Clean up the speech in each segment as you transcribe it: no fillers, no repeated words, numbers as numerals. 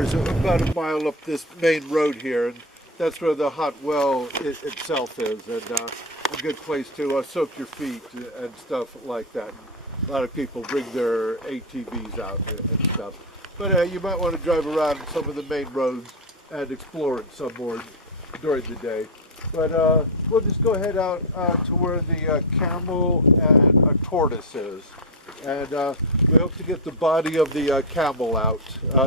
is about a mile up this main road here, and that's where the hot well itself is, and a good place to soak your feet and stuff like that. A lot of people bring their ATVs out and stuff. But you might want to drive around some of the main roads and explore it some more during the day. But we'll just go ahead out to where the camel and a tortoise is. And we hope to get the body of the camel out.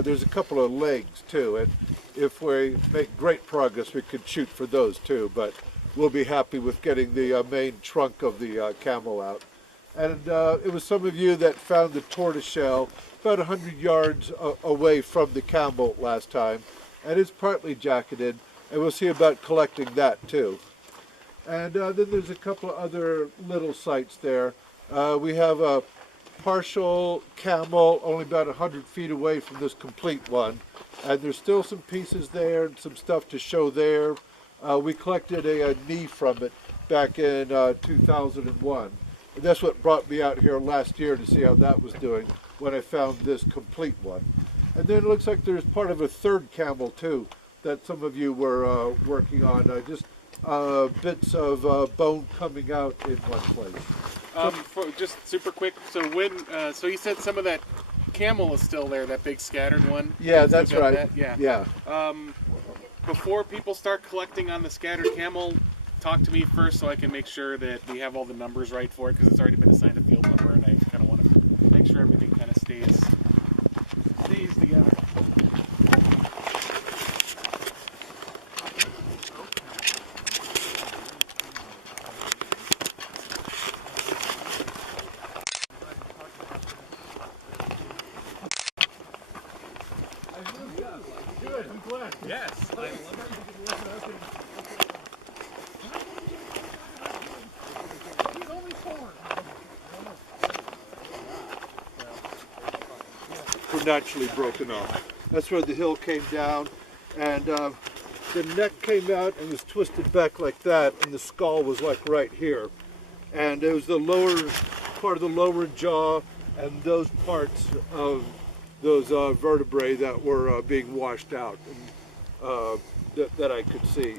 There's a couple of legs too, and if we make great progress we could shoot for those too, but we'll be happy with getting the main trunk of the camel out. And it was some of you that found the tortoise shell about 100 yards away from the camel last time, and it's partly jacketed, and we'll see about collecting that too. And then there's a couple of other little sites there. We have a partial camel only about 100 feet away from this complete one, and there's still some pieces there and some stuff to show there. We collected a knee from it back in 2001, and that's what brought me out here last year to see how that was doing when I found this complete one. And then it looks like there's part of a third camel too that some of you were working on, just bits of bone coming out in one place. Just super quick, so when, so you said some of that camel is still there, that big scattered one? Yeah, that's right. That? Yeah. Before people start collecting on the scattered camel, talk to me first so I can make sure that we have all the numbers right for it, because it's already been assigned a field number, and I kind of want to make sure everything kind of stays together. Good, I'm glad. Yes, I love it. He's only 4. We're naturally broken off. That's where the hill came down, and the neck came out and was twisted back like that, and the skull was like right here. And it was the lower part of the lower jaw and those parts of those vertebrae that were being washed out, and, that I could see.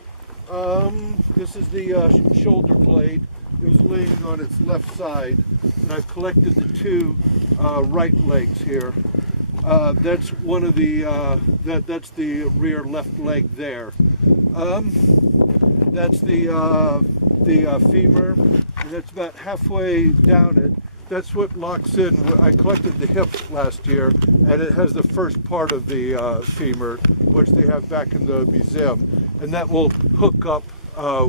This is the shoulder blade. It was laying on its left side, and I've collected the 2 right legs here. That's one of the that's the rear left leg there. That's the femur, and that's about halfway down it. That's what locks in. I collected the hip last year, and it has the first part of the femur, which they have back in the museum, and that will hook up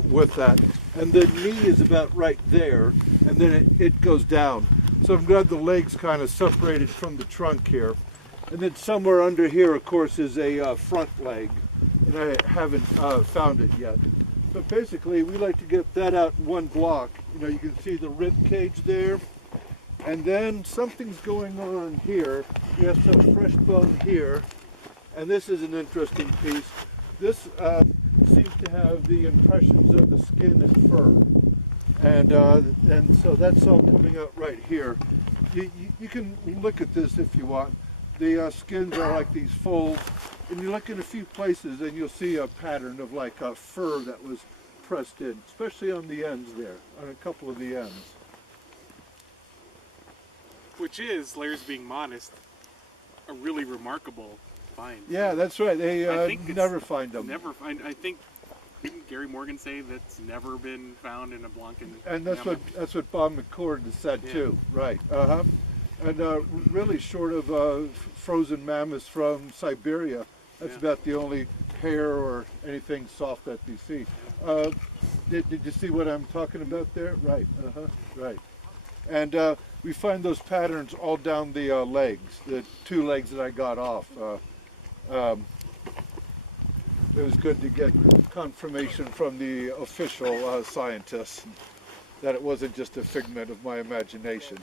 with that. And the knee is about right there, and then it goes down. So I'm glad the legs kind of separated from the trunk here. And then somewhere under here, of course, is a front leg, and I haven't found it yet. But basically, we like to get that out in one block. You know, you can see the rib cage there. And then something's going on here. We have some fresh bone here, and this is an interesting piece. This seems to have the impressions of the skin and fur, and so that's all coming out right here. You can look at this if you want. The skins are like these folds, and you look in a few places and you'll see a pattern of like a fur that was pressed in, especially on the ends there, on a couple of the ends. Which is, Layers being modest, a really remarkable find. Yeah, that's right. They never find them. I think, didn't Gary Morgan say that's never been found in a Blancan? And that's what Bob McCord has said too. Right. And really short of frozen mammoths from Siberia. That's about the only hair or anything soft that we see. Did you see what I'm talking about there? Right. Right. And we find those patterns all down the legs, the 2 legs that I got off. It was good to get confirmation from the official scientists that it wasn't just a figment of my imagination.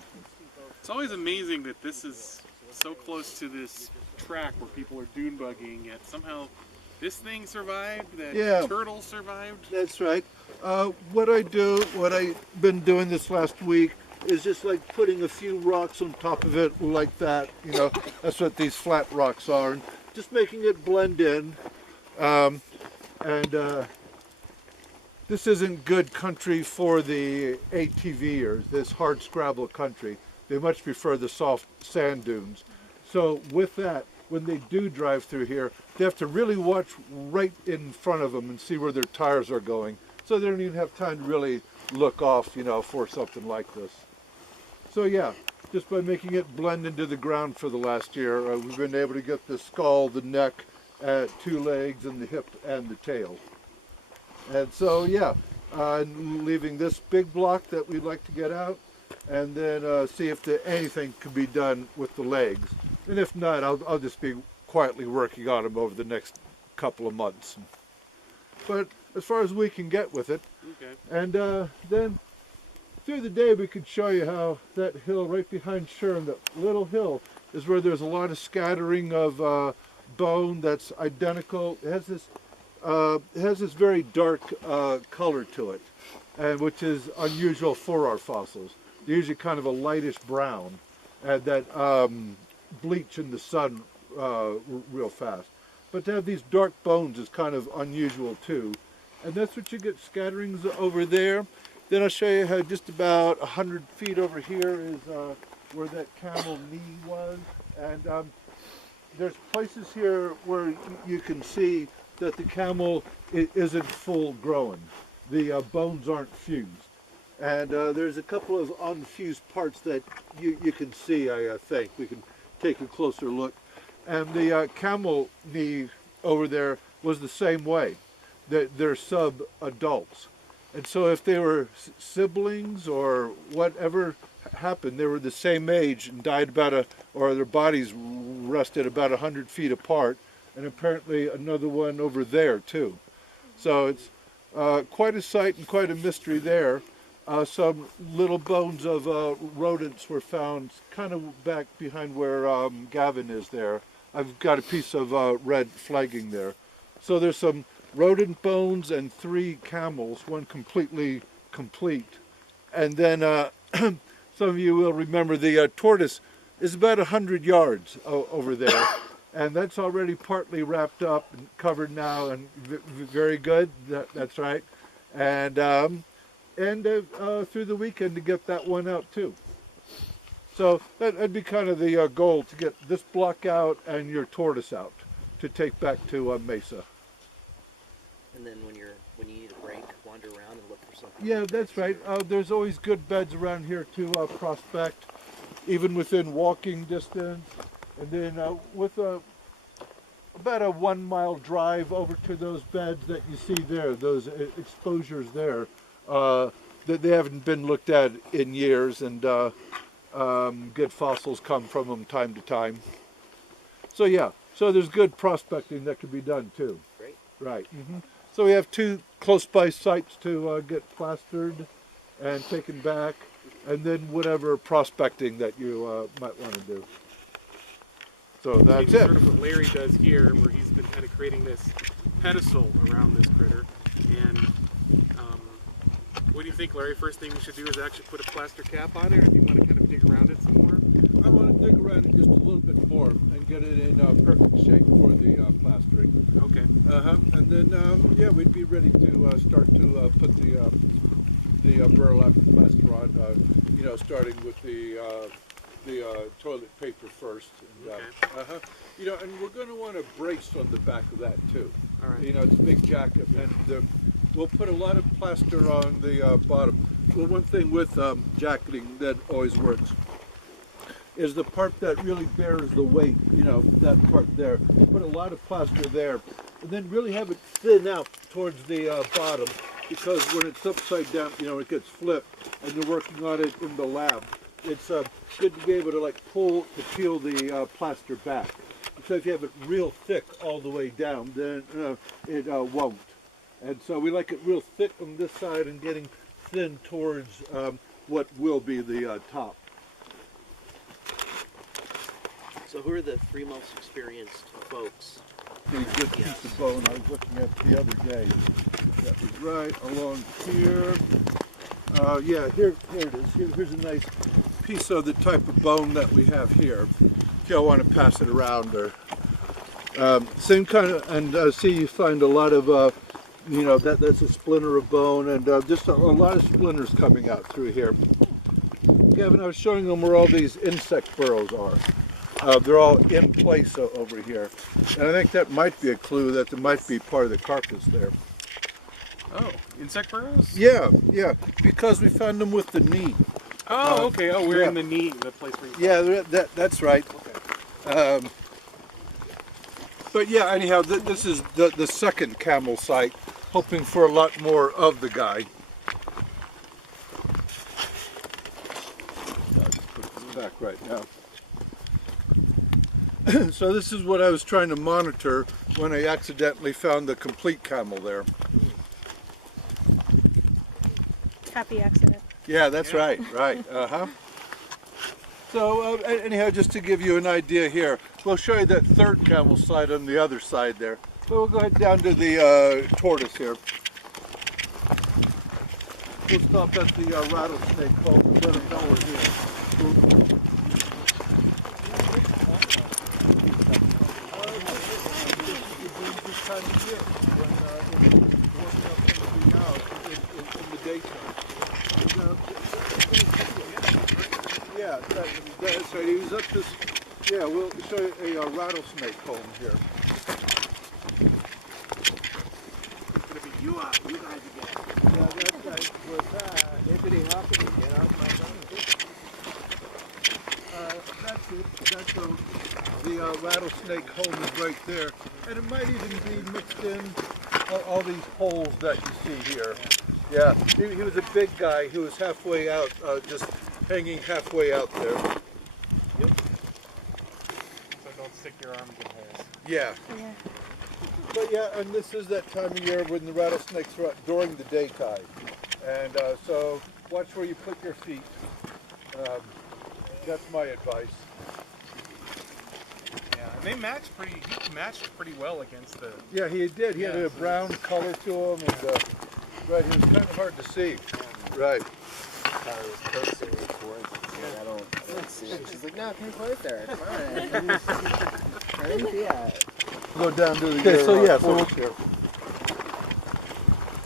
It's always amazing that this is so close to this track where people are dune bugging, yet somehow this thing survived, that turtle survived. That's right. What I've been doing this last week is just like putting a few rocks on top of it like that, you know. That's what these flat rocks are. And just making it blend in. This isn't good country for the ATVers, this hard scrabble country. They much prefer the soft sand dunes. So with that, when they do drive through here, they have to really watch right in front of them and see where their tires are going. So they don't even have time to really look off, you know, for something like this. So yeah, just by making it blend into the ground for the last year, we've been able to get the skull, the neck, 2 legs, and the hip and the tail. And so yeah, leaving this big block that we'd like to get out, and then see if anything can be done with the legs. And if not, I'll just be quietly working on them over the next couple of months. But as far as we can get with it, Okay. and then through the day we could show you how that hill right behind Sherm, that little hill, is where there's a lot of scattering of bone that's identical. It has this very dark color to it, and which is unusual for our fossils. They're usually kind of a lightish brown, and that bleach in the sun real fast. But to have these dark bones is kind of unusual too. And that's what you get scatterings over there. Then I'll show you how just about 100 feet over here is where that camel knee was. And there's places here where you can see that the camel isn't full grown. The bones aren't fused. And there's a couple of unfused parts that you can see, I think. We can take a closer look. And the camel knee over there was the same way. They're sub-adults. And so if they were siblings or whatever happened, they were the same age and died or their bodies rested about 100 feet apart, and apparently another one over there too. So it's quite a sight and quite a mystery there. Some little bones of rodents were found kind of back behind where Gavin is there. I've got a piece of red flagging there. So there's some rodent bones and 3 camels, one completely complete. And then some of you will remember the tortoise is about 100 yards over there. And that's already partly wrapped up and covered now, and very good, that's right. And through the weekend to get that one out too. So that'd be kind of the goal, to get this block out and your tortoise out to take back to Mesa. And then when you need a break, wander around and look for something. Yeah, that's right. There's always good beds around here to prospect, even within walking distance. And then with about a 1 mile drive over to those beds that you see there, those exposures there, that they haven't been looked at in years, and good fossils come from them time to time. So yeah, so there's good prospecting that can be done too. Great. Right. Mm-hmm. So we have 2 close by sites to get plastered and taken back, and then whatever prospecting that you might want to do. So that's it. Sort of what Larry does here, where he's been kind of creating this pedestal around this critter. And what do you think, Larry? First thing we should do is actually put a plaster cap on it, or do you want to kind of dig around it some more? I want to dig around it just a little bit more and get it in perfect shape for the plastering. Okay. And then yeah, we'd be ready to start to put the burlap plaster on. You know, starting with the toilet paper first. And, Okay. You know, and we're going to want a brace on the back of that too. All right. You know, it's a big jacket, and we'll put a lot of plaster on the bottom. Well, one thing with jacketing that always works is the part that really bears the weight, you know, that part there. Put a lot of plaster there, and then really have it thin out towards the bottom, because when it's upside down, you know, it gets flipped, and you're working on it in the lab. It's good to be able to like pull to peel the plaster back. So if you have it real thick all the way down, then it won't. And so we like it real thick on this side and getting thin towards what will be the top. So who are the 3 most experienced folks? A good piece of bone I was looking at the other day. That was right along here. Yeah, here it is. Here's a nice piece of the type of bone that we have here. If y'all want to pass it around, or Same kind of, and see you find a lot of, you know, that's a splinter of bone, and just a lot of splinters coming out through here. Gavin, I was showing them where all these insect burrows are. They're all in place over here. And I think that might be a clue that there might be part of the carcass there. Oh, insect burrows? Yeah, yeah, because we found them with the knee. Oh, okay. Oh, we're yeah. in the knee, the place where you... Yeah, that's right. Okay. But yeah, anyhow, this is the second camel site, hoping for a lot more of the guy. I'll just put this back right now. So this is what I was trying to monitor when I accidentally found the complete camel there. Happy accident. Yeah, that's right, right. Uh-huh. So anyhow, just to give you an idea here, we'll show you that third camel site on the other side there. But we'll go ahead down to the tortoise here. We'll stop at the rattlesnake hole and let them know we're here. This time of year when it's warming up and being out in the daytime. Yeah, that's right. He was up this. Yeah, we'll show you a rattlesnake home here. It's going to be you guys again. Yeah, that's right. With Hippity hoppity, get out my phone. that's it. That's the rattlesnake home is right there, and it might even be mixed in all these holes that you see here. Yeah, he was a big guy who was halfway out, just hanging halfway out there. Yep. So don't stick your arms in holes. Yeah. Yeah. But yeah, and this is that time of year when the rattlesnakes are out during the daytime. And so watch where you put your feet. That's my advice. Yeah, and they matched he matched pretty well against the... Yeah, he did. He had a brown color to him, and right, he was kind of hard to see. Right. I was posting it towards it, I don't see it. She's like, no, come right there. Come on. Right? Yeah. Go down to the so yeah, so here.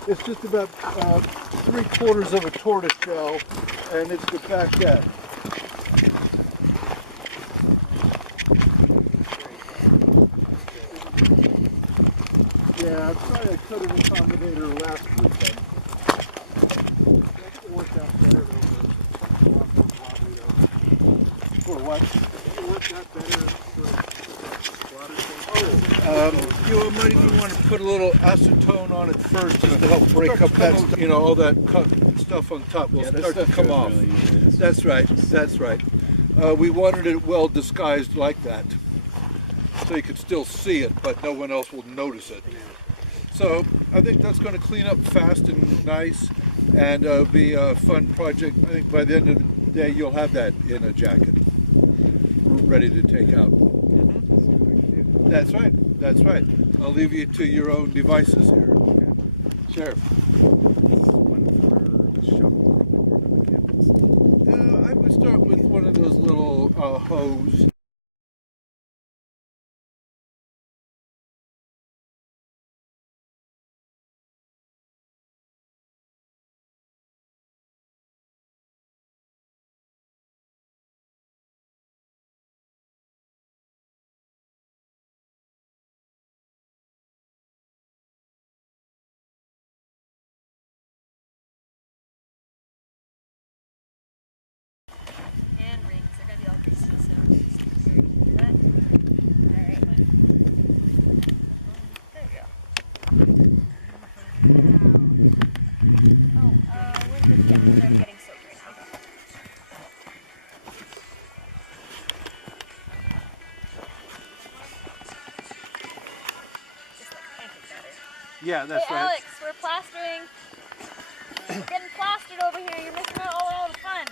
It's just about 3/4 of a tortoise shell, and it's the back end. Yeah, I'm sorry I couldn't accommodate her last weekend. It worked out better though, a lot more wobbly though. For what? It worked out better for you might even want to put a little acetone on it first just to help break up that, you know, all that stuff on top will start to come off. Really that's right, that's right. We wanted it well disguised like that, so you could still see it, but no one else will notice it. So I think that's going to clean up fast and nice, and be a fun project. I think by the end of the day you'll have that in a jacket, ready to take out. Mm-hmm. That's right. That's right. I'll leave you to your own devices here. Sure. I would start with one of those little hose. And rings. They're gonna be all greasy, so do that. Alright. There we go. Oh, where's the they're getting soaked right now. Just like pancake batter. Yeah, that's hey, right. Alex, we're plastering. We're getting plastered over here. You're missing out all the fun.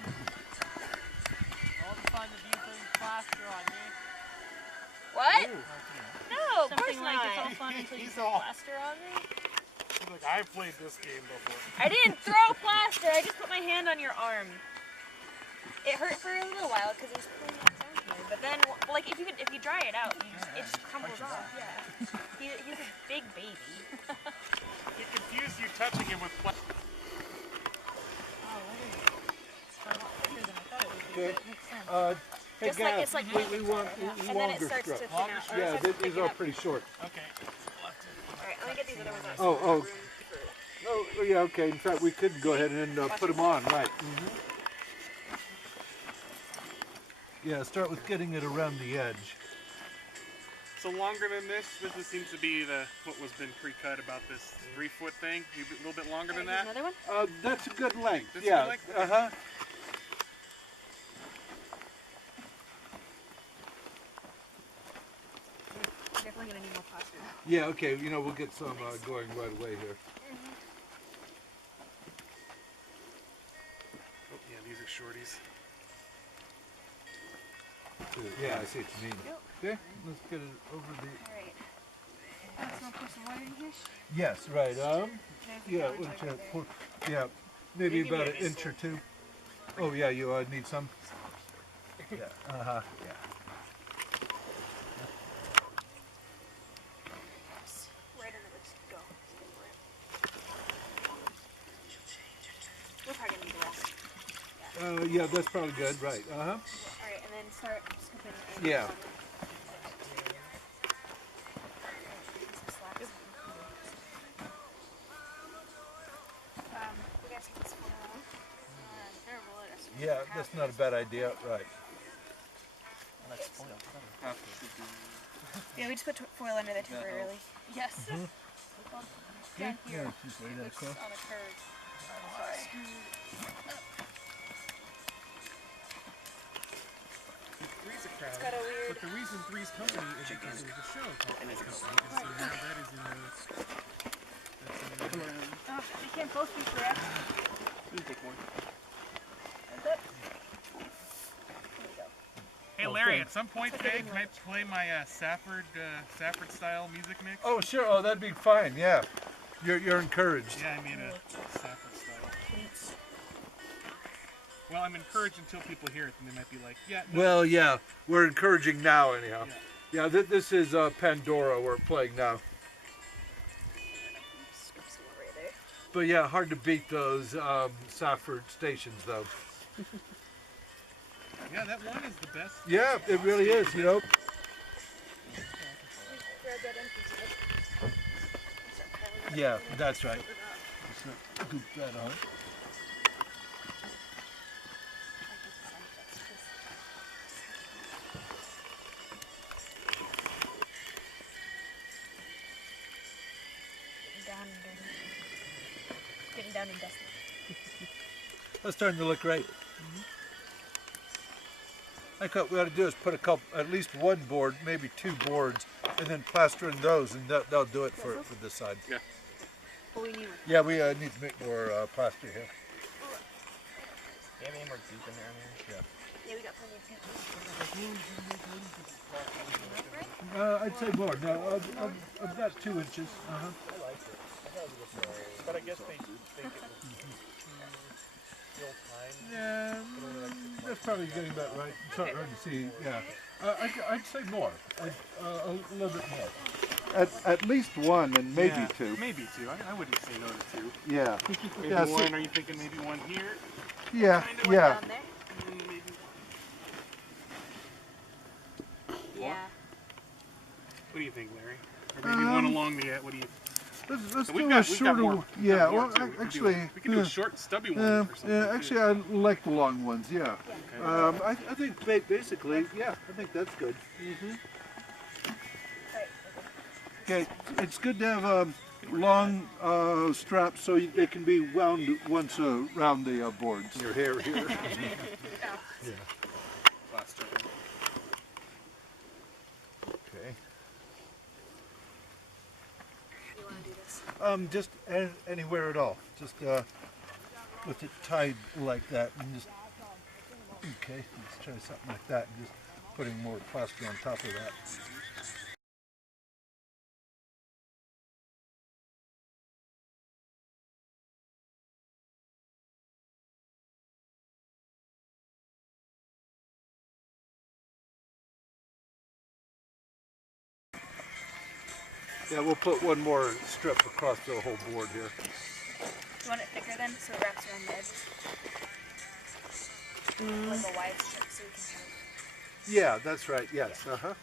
All the fun of you putting plaster on me. What? Ooh. No, of course Something like it's all not. fun until you He's put all- plaster on me. He's like, I've played this game before. I didn't throw plaster. I just put my hand on your arm. It hurt for a little while because it was pulling on his arm here, but then like if you dry it out, it just crumbles off. Yeah. He's a big baby. He confused you touching him with plastic. Okay. Hey Just like it's like we want and then longer it starts to strips. thin out. Yeah, these are pretty short. Okay. Alright, let me get these other ones out. Oh. Oh, yeah, okay. In fact, we could go ahead and put them on, right. Yeah, start with getting it around the edge. So longer than this seems to be what was been pre-cut about this 3-foot thing. A little bit longer than that. Another one? That's a good length. That's a yeah. good length? Uh-huh. Definitely gonna need more plaster. Yeah, okay. You know, we'll get some going right away here. Oh, yeah, these are shorties. Yeah, I see what you mean. Okay, let's get it over the... Alright. So I'll pour some water in here. Yes, right. Yeah, yeah, maybe about an inch or two. Oh, yeah, you need some? Yeah, uh-huh, yeah. Right under the go. We're probably gonna need the rest. Yeah, that's probably good, right. Uh-huh. Alright, and then start scooping in. Yeah. We gotta take this foil off. Yeah, that's not a bad idea, right. Yeah, we just put foil under there temporarily. Yes. Down here. Just lay that It's across. on a curve. Three's a crowd. Got a weird. But the reason Three's Company is because there was a show called Three's Company. And so now that is in the... Oh, they can't both be correct. You can take one. Is it? Hey Larry, at some point today, can I play my Safford style music mix? Oh, sure. Oh, that'd be fine, yeah. You're encouraged. Yeah, I made a Safford style. Well, I'm encouraged until people hear it, and they might be like, yeah. No. Well, yeah, we're encouraging now anyhow. Yeah. Yeah, this is Pandora we're playing now. Scoop some over there. But yeah, hard to beat those Safford stations though. Yeah, that one is the best. Yeah, it really is, you know. Grab that empty zip. Yeah, that's right. Just scoop that on. Getting down and dusty. That's starting to look great. I think what we ought to do is put at least one board, maybe two boards, and then plaster in those, and that'll do it for this side. Yeah. But we need one. Yeah, we need to make more plaster here. Do you have any more goop in there? Yeah, we got plenty of pictures. I'd say more. No, about 2 inches. Uh-huh. But I guess they think it was still time. Yeah, that's probably getting about right. It's hard to see. Yeah, I'd say more. A little bit more. At least one, and maybe two. Maybe two. I wouldn't say no to two. Yeah. Maybe Yeah, one. Are you thinking maybe one here? Yeah. One Yeah. down there. And then maybe. Yeah. What do you think, Larry? Or maybe one along the. What do you? Let's We've do got a shorter more. one. Yeah. We've got more, Well, too. actually, we can do a short, stubby one or something. yeah. Actually, I like the long ones. Yeah. Okay. I think basically, yeah. I think that's good. Okay. It's good to have long straps so they can be wound once around the boards. Your hair here. Plaster. Okay. You want to do this? Just anywhere at all. Just with it tied like that, and just okay. Let's try something like that, and just putting more plaster on top of that. Yeah, we'll put one more strip across the whole board here. You want it thicker then, so it wraps around the edges? Like a wide strip so we can have... Yeah, that's right. Yes. Uh-huh.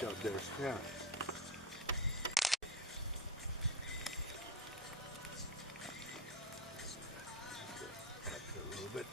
Job there. Yeah. A little bit.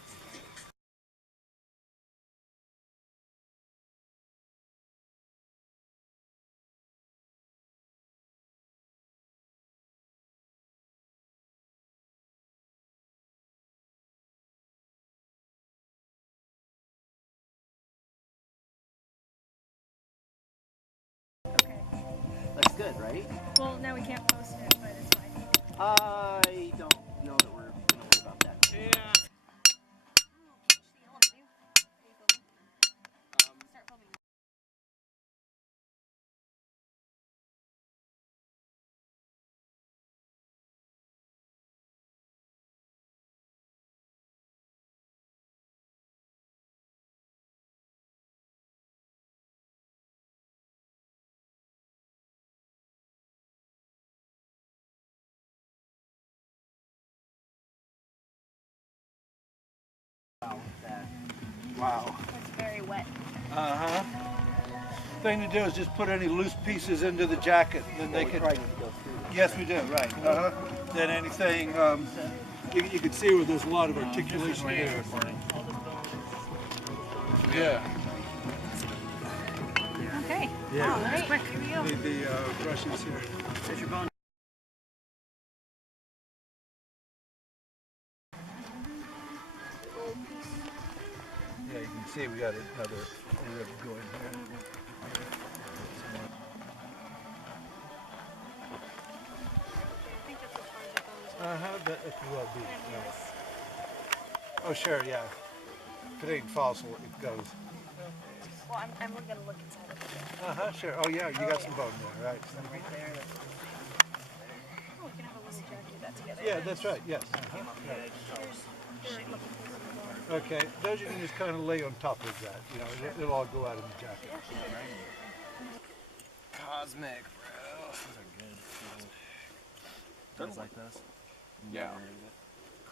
Looks good, right? Well, now we can't post it, but it's fine. I don't know that we're gonna worry about that. Yeah. Wow. It's very wet. Uh-huh. Thing to do is just put any loose pieces into the jacket, then they can. Yes, we do. Right. Uh-huh. Then anything you can see where there's a lot of articulation there. Yeah. Okay. Yeah. Wow, that was quick. Here we go. Need the brushes here. There's your bone. Yeah, you can see we got another rib going here. Uh-huh, that could well be. Yeah. Oh, sure, yeah. If it ain't fossil, it goes. Well, I'm going to look inside of it. Uh-huh, sure. Oh, yeah, you got some bone there, right. Right there. Oh, we can have a little jacket that together. Yeah, that's right, yes. Uh-huh. Right. Okay, those you can just kind of lay on top of that, you know, it'll all go out in the jacket. Cosmic, bro. Those are good. Those like those? Yeah.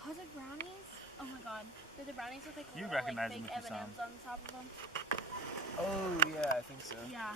Cosmic brownies? Oh my god. They're the brownies with like You little recognize like, them fake if you saw M&Ms on top of them? Oh, yeah, I think so. Yeah.